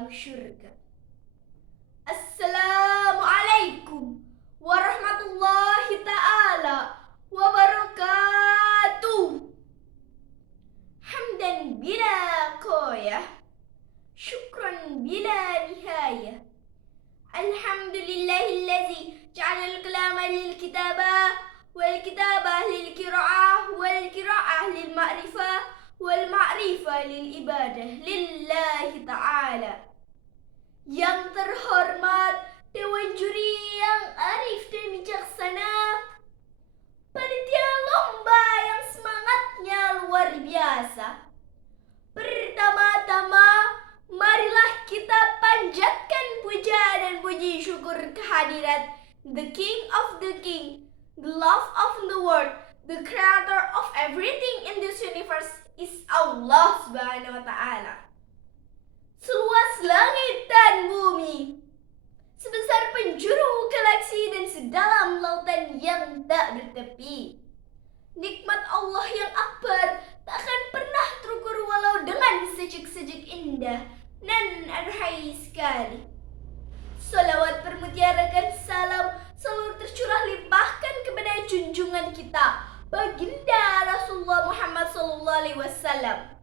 dalam syurga. Assalamualaikum warahmatullahi ta'ala wabarakatuh. Hamdan bila qoyah, syukran bila nihayah. Alhamdulillahillazi ja'ala al-kalama lil-kitabah wal-kitabah lil-qira'ah wal-qira'ah lil-ma'rifah wal-ma'rifah lil-ibadah lillahi ta'ala. Yang terhormat Dewan Juri yang arif dan bijaksana, panitia lomba yang semangatnya luar biasa. Pertama-tama, marilah kita panjatkan puja dan puji syukur kehadirat The King of the King, the love of the world, the creator of everything in this universe is Allah Subhanahu wa Ta'ala. Seluas langit dan bumi, sebesar penjuru galaksi dan sedalam lautan yang tak bertepi, nikmat Allah yang akbar tak akan pernah terukur walau dengan sejuk-sejuk indah nan aduhai sekali. Salawat bermutiarakan salam selalu tercurah limpahkan kepada junjungan kita, baginda Rasulullah Muhammad SAW,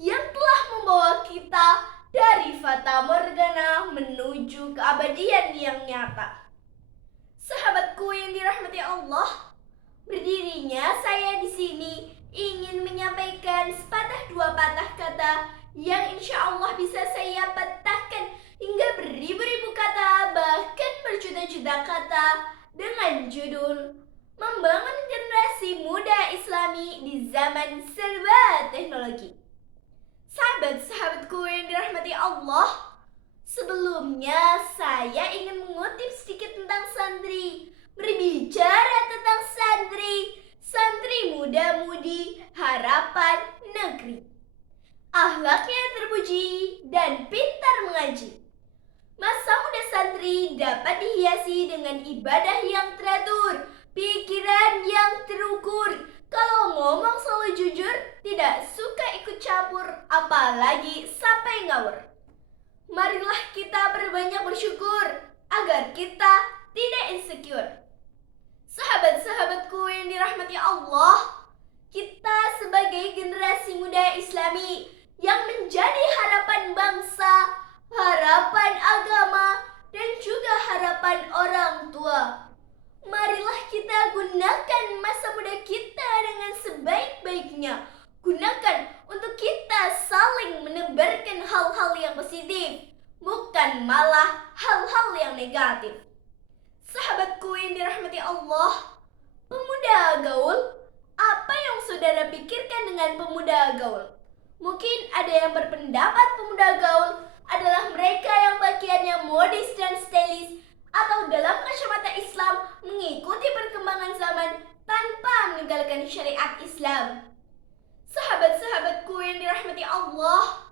yang telah membawa kita dari fata morgana menuju keabadian yang nyata. Sahabatku yang dirahmati Allah, berdirinya saya di sini ingin menyampaikan sepatah dua patah kata yang insya Allah bisa saya patahkan hingga beribu-ribu kata, bahkan berjuta-juta kata, dengan judul Membangun Generasi Muda Islami di Zaman Serba Teknologi. Sahabat-sahabatku yang dirahmati Allah, sebelumnya saya ingin mengutip sedikit tentang santri, berbicara tentang santri muda-mudi harapan negeri. Akhlaknya terpuji dan pintar mengaji. Masa muda santri dapat dihiasi dengan ibadah yang teratur, pikiran yang terukur. Kalau ngomong selalu jujur, tidak suka ikut campur, apalagi sampai ngawur. Marilah kita berbanyak bersyukur agar kita tidak insecure. Sahabat-sahabatku yang dirahmati Allah, kita sebagai generasi muda Islami yang menjadi harapan bangsa, harapan agama, dan juga harapan orang tua, marilah kita gunakan masa muda kita dengan sebaik-baiknya. Gunakan untuk kita saling menebarkan hal-hal yang positif, bukan malah hal-hal yang negatif. Sahabatku yang dirahmati Allah, pemuda gaul, apa yang saudara pikirkan dengan pemuda gaul? Mungkin ada yang berpendapat pemuda gaul adalah mereka yang pakaiannya modis dan stylish, atau dalam kacamata Islam mengikuti perkembangan zaman tanpa meninggalkan syariat Islam. Sahabat-sahabatku yang dirahmati Allah,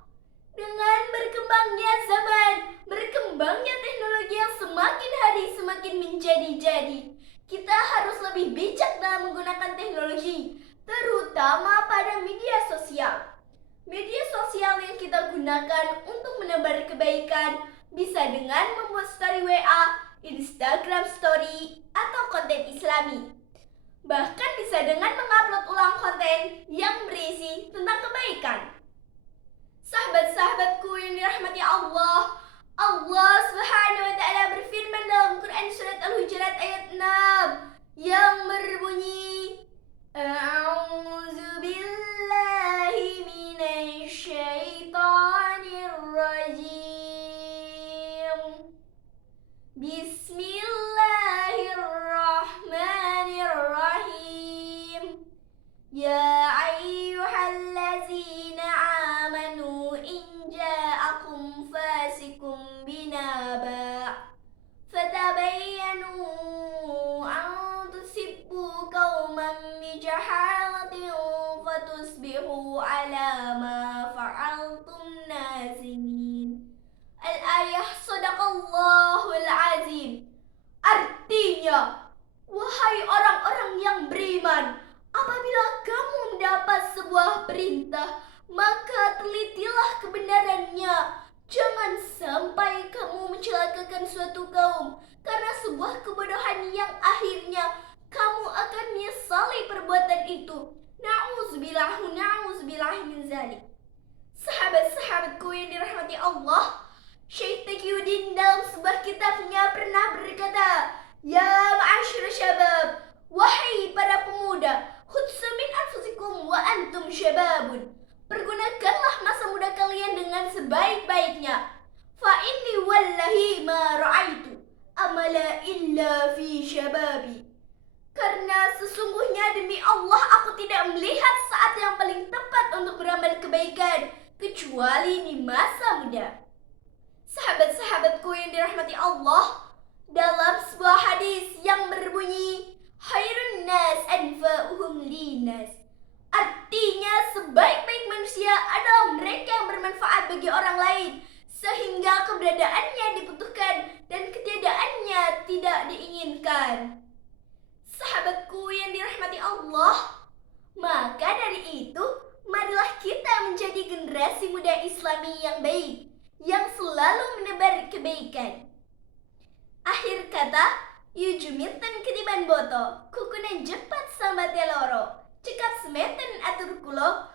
dengan berkembangnya zaman, berkembangnya teknologi yang semakin hari semakin menjadi-jadi, kita harus lebih bijak dalam menggunakan teknologi, terutama pada media sosial. Media sosial yang kita gunakan untuk menebar kebaikan bisa dengan membuat story WA, Instagram story, atau konten Islami. Bahkan bisa dengan mengupload ulang konten yang berisi tentang kebaikan. Sahabat-sahabatku yang dirahmati Allah, Allah Subhanahu wa Ta'ala berfirman dalam Quran surat Al-Hujurat ayat 6 yang berbunyi, A'udzu billahi minasy syaithanir rajim. Bismillahirrahmanirrahim. Ya ayyuhallazina amanu in ja'akum fasikum binaba fatabayyanu an tusibbu qauman bijahalatin fatusbihu ala ma fa'altum nazimin. Al-ayah sadaqallahul azim. Artinya, wahai orang-orang yang beriman, apabila kamu mendapat sebuah perintah, maka telitilah kebenarannya, Jangan sampai kamu mencelakakan suatu kaum karena sebuah kebodohan yang akhirnya kamu akan menyesali perbuatan itu. Na'udzubillah min zalik. Sahabat-sahabatku yang dirahmati Allah, Syekh Taqiyuddin dalam sebuah kitabnya pernah berkata, "Ya ma'asyar syabab, wahai para pemuda, khudsu min anfusikum wa antum syababun." Pergunakanlah masa muda kalian dengan sebaik-baiknya. Fa inni wallahi ma ra'aitu amala illa fi syababi. Karena sesungguhnya demi Allah aku tidak melihat saat yang paling tepat untuk beramal kebaikan kecuali di masa muda. Sahabat-sahabatku yang dirahmati Allah, dalam sebuah hadis yang berbunyi, "Khairun nas anfa'uhum linas." Artinya sebaik-baik manusia adalah mereka yang bermanfaat bagi orang lain, sehingga keberadaannya dibutuhkan dan ketiadaannya tidak diinginkan. Sahabatku yang dirahmati Allah, maka dari itu marilah kita menjadi generasi muda Islami yang baik, yang selalu menebar kebaikan. Akhir kata, yujumitan ketiban boto, kukunan jepat sambat loro, cekap semeten atur kulo,